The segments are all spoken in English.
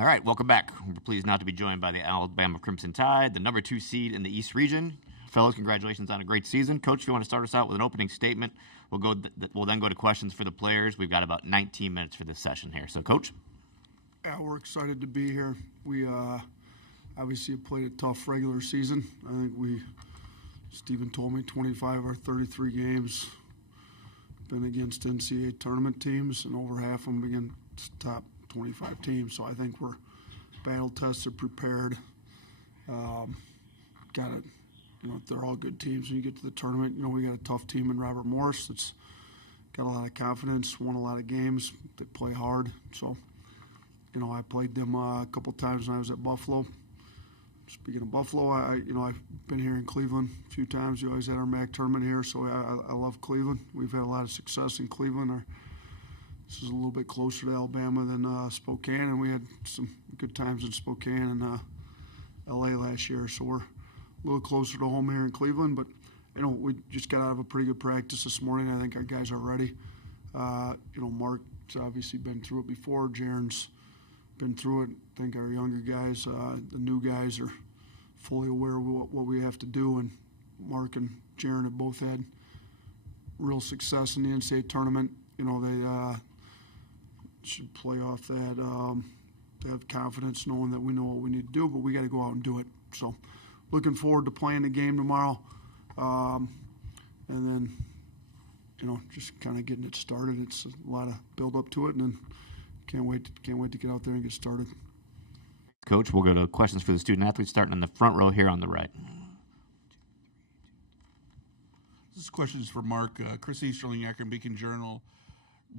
All right, welcome back. We're pleased now to be joined by the Alabama Crimson Tide, the number 2 seed in the East region. Fellows, congratulations on a great season. Coach, if you want to start us out with an opening statement, we'll then go to questions for the players. We've got about 19 minutes for this session here. So, Coach? Yeah, we're excited to be here. We obviously played a tough regular season. I think Stephen told me 25 or 33 games been against NCAA tournament teams, and over half of them against top 25 teams. So I think we're battle-tested, prepared. They're all good teams. When you get to the tournament, we got a tough team in Robert Morris that's got a lot of confidence, won a lot of games. They play hard. So, I played them a couple times when I was at Buffalo. Speaking of Buffalo, I've been here in Cleveland a few times. We always had our MAC tournament here, so I love Cleveland. We've had a lot of success in Cleveland. This is a little bit closer to Alabama than Spokane, and we had some good times in Spokane and LA last year. So we're a little closer to home here in Cleveland, but we just got out of a pretty good practice this morning. I think our guys are ready. Mark's obviously been through it before. Jarin's been through it. I think our younger guys, the new guys, are fully aware of what we have to do. And Mark and Jarin have both had real success in the NCAA tournament. They should play off that. They have confidence knowing that we know what we need to do, but we got to go out and do it. So looking forward to playing the game tomorrow. And then, just kind of getting it started. It's a lot of build up to it, and then can't wait to get out there and get started. Coach, we'll go to questions for the student athletes, starting in the front row here on the right. This question is for Mark. Chris Easterling, Akron Beacon Journal.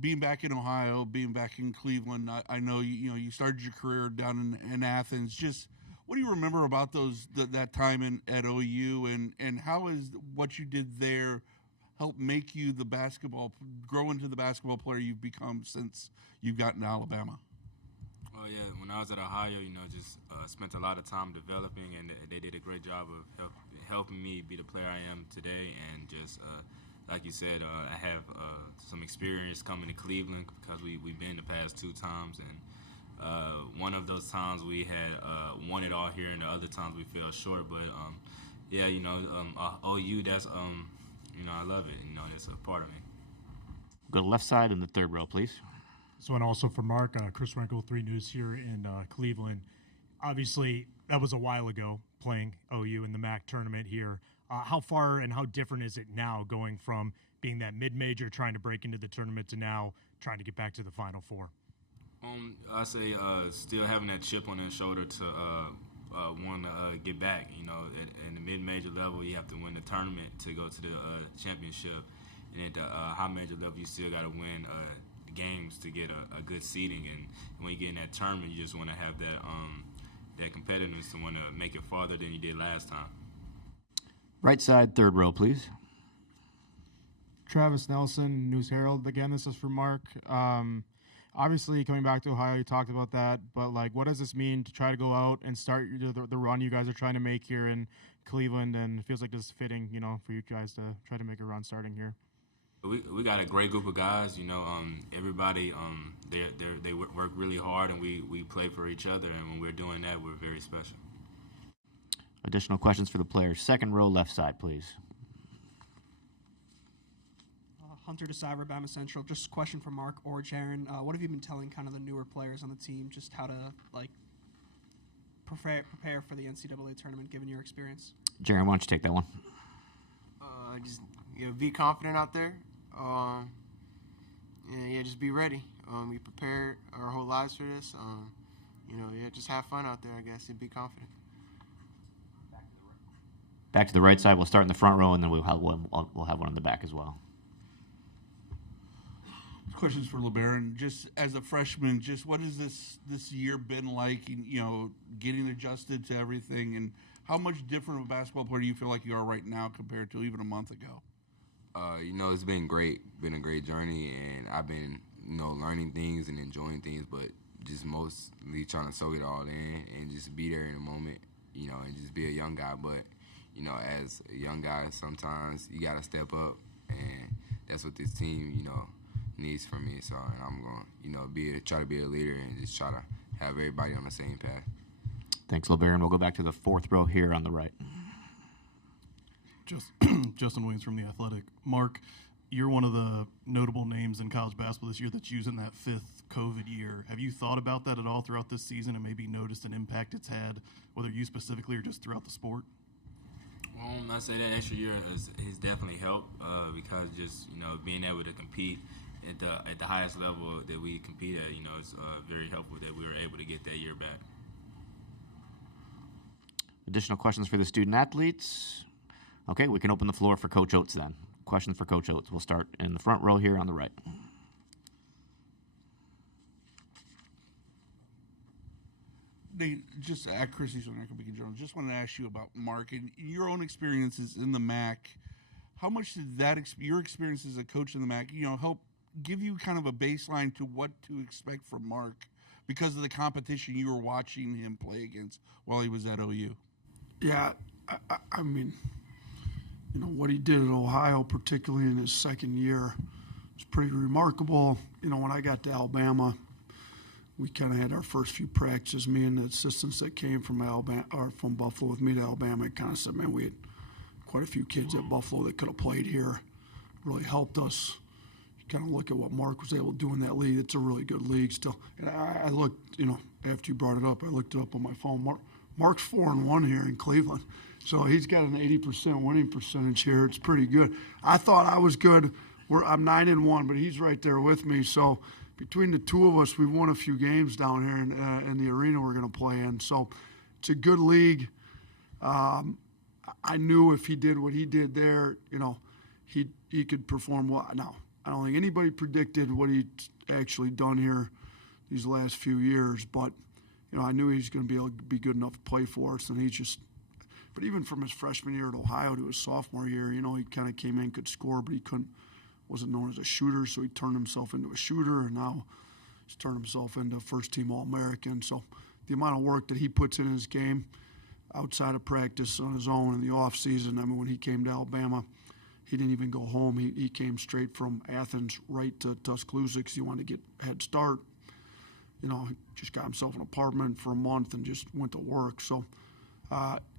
Being back in Ohio, being back in Cleveland, I know you started your career down in Athens. Just what do you remember about that time at OU, and how is what you did there help make you grow into the basketball player you've become since you've gotten to Alabama? Oh yeah, when I was at Ohio, just spent a lot of time developing, and they did a great job of helping me be the player I am today. And just like you said, I have some experience coming to Cleveland because we've been the past 2 times, and one of those times we had won it all here, and the other times we fell short. But OU, that's I love it. It's a part of me. Go to left side in the third row, please. This one also for Mark. Chris Renkel, 3 News here in Cleveland. Obviously, that was a while ago, playing OU in the MAC tournament here. How far and how different is it now going from being that mid-major trying to break into the tournament to now trying to get back to the Final Four? I say still having that chip on their shoulder to want to get back. In the mid-major level, you have to win the tournament to go to the championship. And at the high major level, you still got to win games to get a good seeding. And when you get in that tournament, you just want to have that competitiveness to want to make it farther than you did last time. Right side, third row, please. Travis Nelson, News Herald. Again, this is for Mark. Obviously, coming back to Ohio, you talked about that, but what does this mean to try to go out and start the run you guys are trying to make here in Cleveland? And it feels like this is fitting, for you guys to try to make a run starting here. We got a great group of guys. Everybody they work really hard, and we play for each other. And when we're doing that, we're very special. Additional questions for the players. Second row, left side, please. Hunter DeSiver, Bama Central. Just a question for Mark or Jarin. What have you been telling kind of the newer players on the team, just how to prepare for the NCAA tournament, given your experience? Jarin, why don't you take that one? Just be confident out there. Just be ready. We prepared our whole lives for this. Just have fun out there, I guess, and be confident. Back to the right side. We'll start in the front row, and then we'll have one in the back as well. Questions for LaBaron. Just as a freshman, just what has this year been like? Getting adjusted to everything, and how much different of a basketball player do you feel like you are right now compared to even a month ago? It's been great. Been a great journey, and I've been learning things and enjoying things, but just mostly trying to soak it all in and just be there in the moment. And just be a young guy, but as a young guy, sometimes you gotta step up, and that's what this team, needs from me. So, and I'm going, try to be a leader and just try to have everybody on the same path. Thanks, LaBaron. We'll go back to the fourth row here on the right. Justin Williams from The Athletic. Mark, you're one of the notable names in college basketball this year that's using that fifth COVID year. Have you thought about that at all throughout this season and maybe noticed an impact it's had, whether you specifically or just throughout the sport? I say that extra year has definitely helped because just being able to compete at the highest level that we compete at, it's very helpful that we were able to get that year back. Additional questions for the student athletes? Okay, we can open the floor for Coach Oats then. Questions for Coach Oats. We'll start in the front row here on the right. Nate, just at Chris Eastern Beacon Journal, just wanted to ask you about Mark and your own experiences in the MAC. How much did your experience as a coach in the MAC, help give you kind of a baseline to what to expect from Mark because of the competition you were watching him play against while he was at OU? Yeah, I mean, what he did at Ohio, particularly in his second year, was pretty remarkable. When I got to Alabama, we kind of had our first few practices. Me and the assistants that came from Alabama or from Buffalo with me to Alabama kind of said, man, we had quite a few kids at Buffalo that could have played here. Really helped us. You kind of look at what Mark was able to do in that league. It's a really good league still. And I looked, after you brought it up, I looked it up on my phone. Mark's 4-1 here in Cleveland. So he's got an 80% winning percentage here. It's pretty good. I thought I was good. I'm 9-1, but he's right there with me. So between the two of us, we've won a few games down here in the arena we're going to play in. So it's a good league. I knew if he did what he did there, he could perform well. Now, I don't think anybody predicted what he'd actually done here these last few years, but I knew he was going to be able to be good enough to play for us, and but even from his freshman year at Ohio to his sophomore year, he kind of came in, could score, but he wasn't known as a shooter, so he turned himself into a shooter, and now he's turned himself into a first-team All-American. So the amount of work that he puts in his game outside of practice on his own in the off-season, when he came to Alabama, he didn't even go home. He came straight from Athens right to Tuscaloosa because he wanted to get a head start. Just got himself an apartment for a month and just went to work. So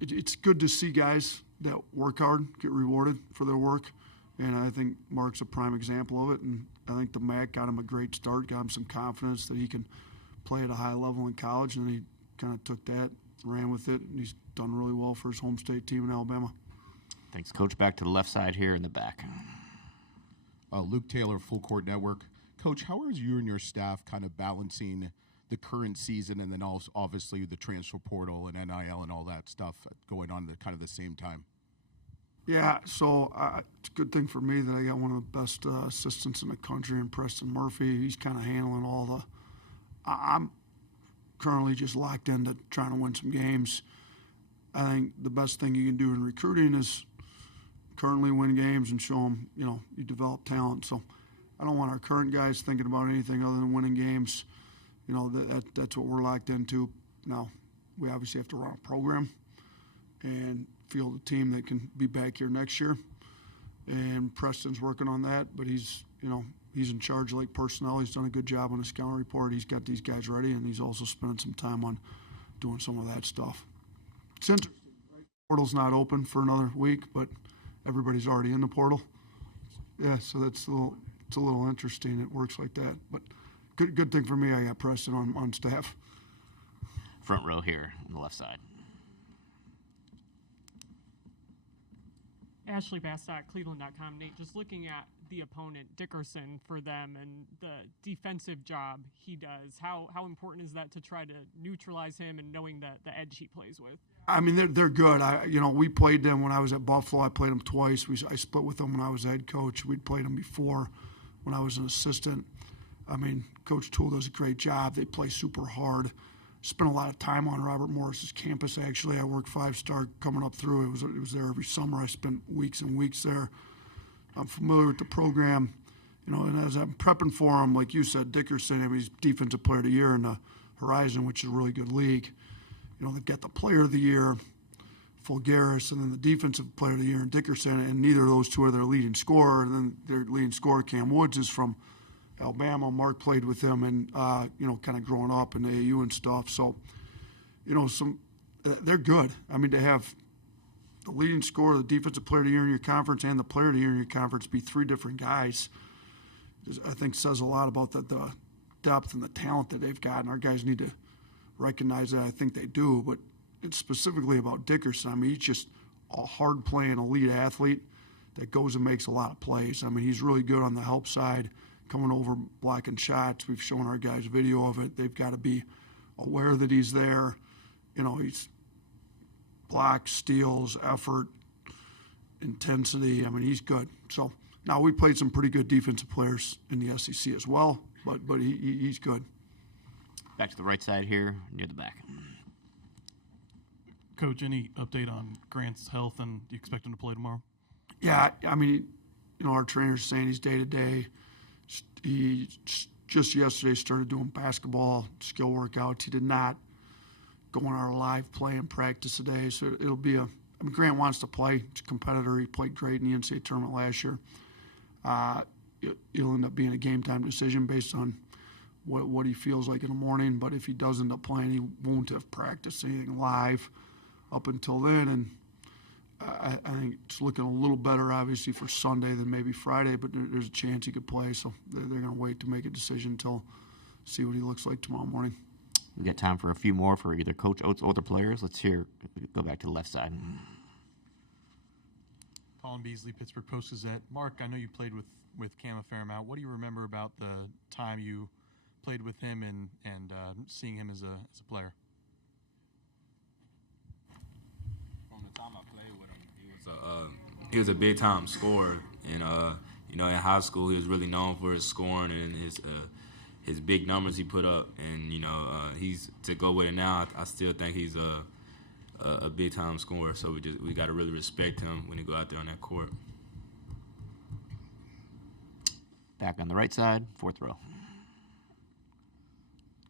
it's good to see guys that work hard get rewarded for their work. And I think Mark's a prime example of it. And I think the MAC got him a great start, got him some confidence that he can play at a high level in college. And he kind of took that, ran with it, and he's done really well for his home state team in Alabama. Thanks, Coach. Back to the left side here in the back. Luke Taylor, Full Court Network. Coach, how are you and your staff kind of balancing the current season and then also obviously the transfer portal and NIL and all that stuff going on at kind of the same time? Yeah, so it's a good thing for me that I got one of the best assistants in the country in Preston Murphy. He's kind of handling all the I'm currently just locked into trying to win some games. I think the best thing you can do in recruiting is currently win games and show them, you develop talent. So I don't want our current guys thinking about anything other than winning games. That's what we're locked into. Now, we obviously have to run a program and field a team that can be back here next year. And Preston's working on that, but he's in charge of like personnel. He's done a good job on his scouting report. He's got these guys ready, and he's also spending some time on doing some of that stuff. It's interesting, right? The portal's not open for another week, but everybody's already in the portal. Yeah, so it's a little interesting. It works like that, but good thing for me, I got Preston on staff. Front row here on the left side. Ashley Bastock, Cleveland.com. Nate, just looking at the opponent, Dickerson, for them and the defensive job he does, how important is that to try to neutralize him and knowing the edge he plays with? I mean, they're good. We played them when I was at Buffalo. I played them twice. I split with them when I was head coach. We'd played them before when I was an assistant. I mean, Coach Toole does a great job. They play super hard. Spent a lot of time on Robert Morris's campus, actually. I worked 5-star coming up through. It was there every summer. I spent weeks and weeks there. I'm familiar with the program. And as I'm prepping for him, like you said, Dickerson, he's Defensive Player of the Year in the Horizon, which is a really good league. They've got the Player of the Year, Fulgaris, and then the Defensive Player of the Year in Dickerson, and neither of those two are their leading scorer. And then their leading scorer, Cam Woods, is from Alabama. Mark played with them and, kind of growing up in the AU and stuff. So, they're good. I mean, to have the leading scorer, the defensive player of the year in your conference, and the player of the year in your conference be three different guys, I think says a lot about the depth and the talent that they've got. And our guys need to recognize that. I think they do. But it's specifically about Dickerson. I mean, he's just a hard-playing elite athlete that goes and makes a lot of plays. I mean, he's really good on the help side, coming over, blocking shots. We've shown our guys video of it. They've got to be aware that he's there. He's blocks, steals, effort, intensity. I mean, he's good. So now we played some pretty good defensive players in the SEC as well, but he's good. Back to the right side here, near the back. Coach, any update on Grant's health, and do you expect him to play tomorrow? Yeah, I mean, our trainer's saying he's day-to-day. He just yesterday started doing basketball skill workouts. He did not go on our live play and practice today, so it'll be Grant wants to play. He's a competitor. He played great in the NCAA tournament last year. It'll end up being a game-time decision based on what he feels like in the morning, but if he does end up playing, he won't have practiced anything live up until then, and I think it's looking a little better, obviously, for Sunday than maybe Friday, but there's a chance he could play, so they're going to wait to make a decision until see what he looks like tomorrow morning. We got time for a few more for either Coach Oates or the players. Let's go back to the left side. Colin Beasley, Pittsburgh Post-Gazette. Mark, I know you played with Cam a fair amount. What do you remember about the time you played with him and seeing him as a player? From the time I played with him, he was a big time scorer, and in high school he was really known for his scoring and his big numbers he put up, and he's to go with it now. I still think he's a big time scorer, so we got to really respect him when he go out there on that court. Back on the right side, fourth row.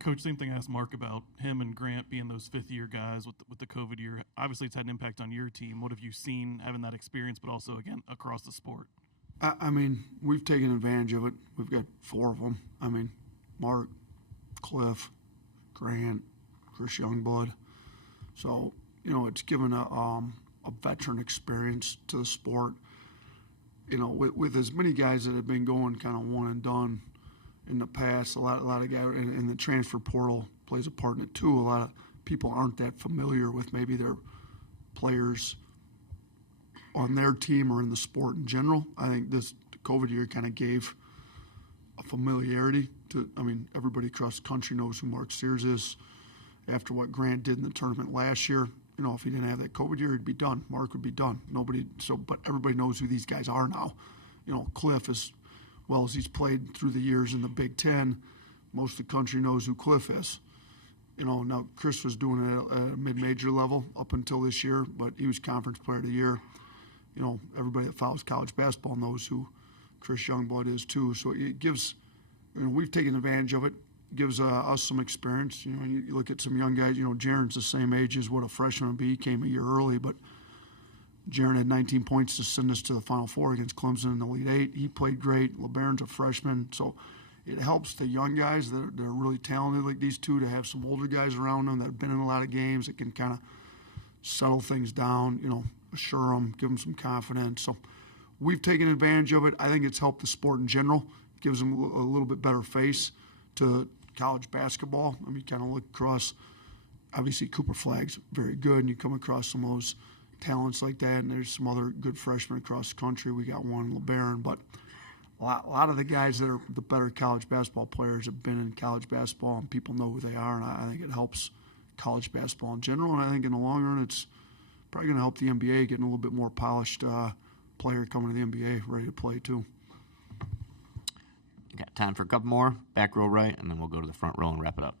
Coach, same thing I asked Mark about him and Grant being those fifth-year guys with the COVID year. Obviously, it's had an impact on your team. What have you seen having that experience, but also, again, across the sport? I mean, we've taken advantage of it. We've got four of them. I mean, Mark, Cliff, Grant, Chris Youngblood. So, it's given a veteran experience to the sport. With as many guys that have been going kind of one and done in the past, a lot of guys, and the transfer portal plays a part in it too. A lot of people aren't that familiar with maybe their players on their team or in the sport in general. I think this COVID year kind of gave a familiarity to, everybody across the country knows who Mark Sears is. After what Grant did in the tournament last year, if he didn't have that COVID year, he'd be done. Mark would be done. But everybody knows who these guys are now. Cliff, as well as he's played through the years in the Big Ten, most of the country knows who Cliff is. Now Chris was doing it at a mid-major level up until this year, but he was Conference Player of the Year. Everybody that follows college basketball knows who Chris Youngblood is too. So it gives, we've taken advantage of it. Gives us some experience. You look at some young guys. Jaren's the same age as what a freshman would be. He came a year early, but Jaren had 19 points to send us to the Final Four against Clemson in the Elite Eight. He played great. LaBaron's a freshman, so it helps the young guys that are really talented like these two to have some older guys around them that have been in a lot of games that can kind of settle things down. Assure them, give them some confidence. So we've taken advantage of it. I think it's helped the sport in general. It gives them a little bit better face to college basketball. You kind of look across, obviously Cooper Flagg's very good, and you come across some of those talents like that, and there's some other good freshmen across the country. We got one, LaBaron, but a lot of the guys that are the better college basketball players have been in college basketball, and people know who they are, and I think it helps college basketball in general, and I think in the long run it's probably going to help the NBA getting a little bit more polished player coming to the NBA, ready to play too. Got time for a couple more. Back row right, and then we'll go to the front row and wrap it up.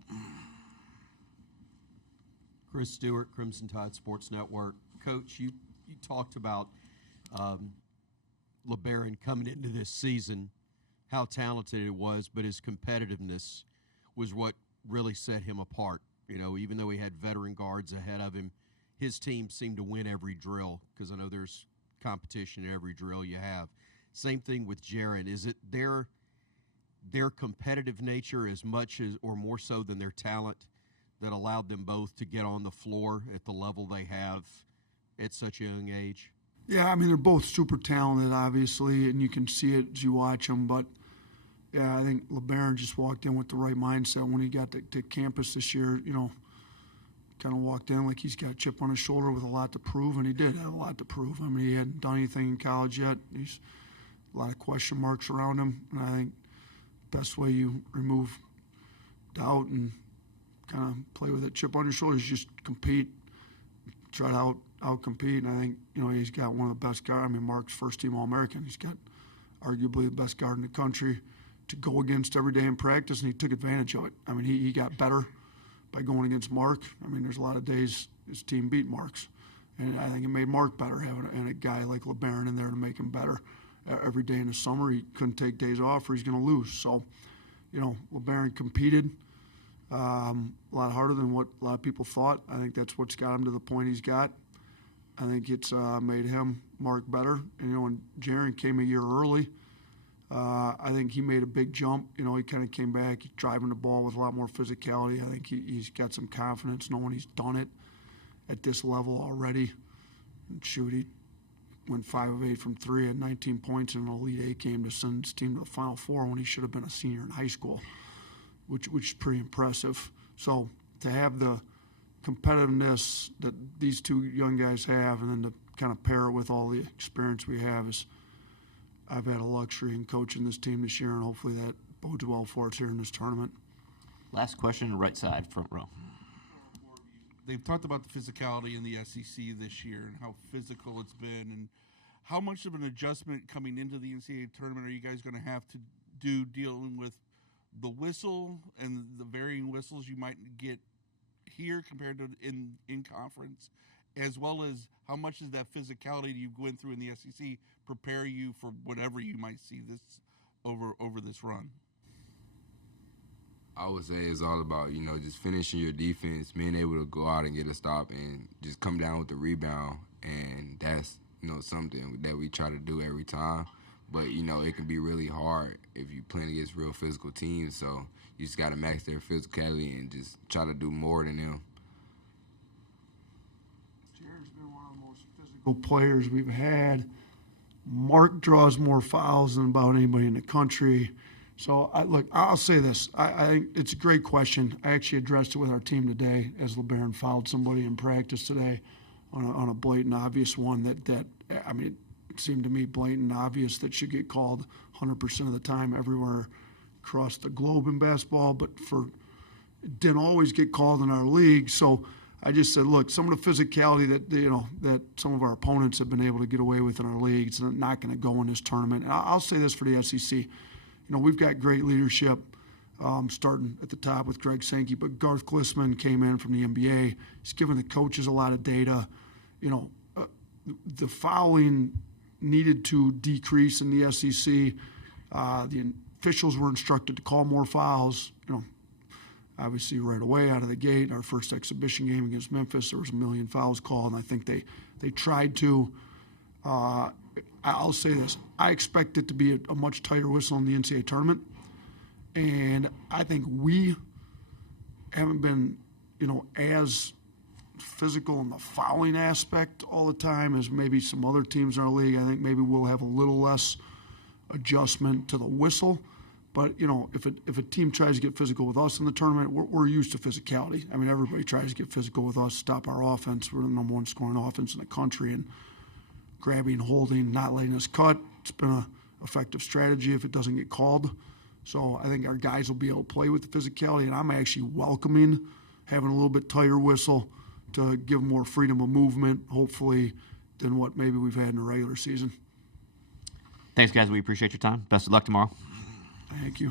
Chris Stewart, Crimson Tide Sports Network. Coach, you talked about LaBaron coming into this season, how talented it was, but his competitiveness was what really set him apart. Even though he had veteran guards ahead of him, his team seemed to win every drill, because I know there's competition in every drill you have. Same thing with Jarin. Is it their competitive nature as much as or more so than their talent that allowed them both to get on the floor at the level they have at such a young age? Yeah, I mean, they're both super talented, obviously, and you can see it as you watch them. But, yeah, I think LaBaron just walked in with the right mindset when he got to campus this year. You know, kind of walked in like he's got a chip on his shoulder with a lot to prove, and he did have a lot to prove. I mean, he hadn't done anything in college yet. He's a lot of question marks around him, and I think the best way you remove doubt and kind of play with a chip on your shoulder is just compete, try to out-compete. And I think, you know, he's got one of the best guards. I mean, Mark's first-team All-American. He's got arguably the best guard in the country to go against every day in practice, and he took advantage of it. I mean, he got better by going against Mark. I mean, there's a lot of days his team beat Mark's, and I think it made Mark better having a guy like LaBaron in there to make him better. Every day in the summer, he couldn't take days off or he's going to lose. So, you know, LaBaron competed a lot harder than what a lot of people thought. I think that's what's got him to the point he's got. I think it's made him, Mark, better. And, you know, when Jarin came a year early, I think he made a big jump. You know, he kind of came back driving the ball with a lot more physicality. I think he's got some confidence knowing he's done it at this level already. And shoot, he went 5 of 8 from 3 at 19 points in an Elite Eight game to send his team to the Final Four when he should have been a senior in high school, which is pretty impressive. So to have the competitiveness that these two young guys have, and then to kind of pair it with all the experience we have, is I've had a luxury in coaching this team this year, and hopefully that bodes well for us here in this tournament. Last question, right side, front row. They've talked about the physicality in the SEC this year and how physical it's been, and how much of an adjustment coming into the NCAA tournament are you guys going to have to do dealing with the whistle and the varying whistles you might get here compared to in conference, as well as how much does that physicality you went through in the SEC prepare you for whatever you might see this over this run? I would say it's all about, you know, just finishing your defense, being able to go out and get a stop and just come down with the rebound. And that's, you know, something that we try to do every time. But, you know, it can be really hard if you're playing against real physical teams. So you just got to max their physicality and just try to do more than them. Jaren's been one of the most physical players we've had. Mark draws more fouls than about anybody in the country. So, I'll say this. I think it's a great question. I actually addressed it with our team today as LaBaron fouled somebody in practice today on a blatant, obvious one that I mean, it seemed to me blatant, obvious that should get called 100% of the time everywhere across the globe in basketball, but it didn't always get called in our league. So I just said, look, some of the physicality that some of our opponents have been able to get away with in our league, it's not going to go in this tournament. And I'll say this for the SEC. You know, we've got great leadership, starting at the top with Greg Sankey, but Garth Glissman came in from the NBA. He's given the coaches a lot of data. You know, the fouling needed to decrease in the SEC. The officials were instructed to call more fouls. You know, obviously right away out of the gate, our first exhibition game against Memphis, there was 1 million fouls called, and I think they tried to. I'll say this. I expect it to be a much tighter whistle in the NCAA tournament. And I think we haven't been, you know, as physical in the fouling aspect all the time as maybe some other teams in our league. I think maybe we'll have a little less adjustment to the whistle. But, you know, if a team tries to get physical with us in the tournament, we're used to physicality. I mean, everybody tries to get physical with us, stop our offense. We're the number 1 scoring offense in the country. And grabbing, holding, not letting us cut. It's been an effective strategy if it doesn't get called. So I think our guys will be able to play with the physicality, and I'm actually welcoming having a little bit tighter whistle to give them more freedom of movement, hopefully, than what maybe we've had in the regular season. Thanks, guys. We appreciate your time. Best of luck tomorrow. Thank you.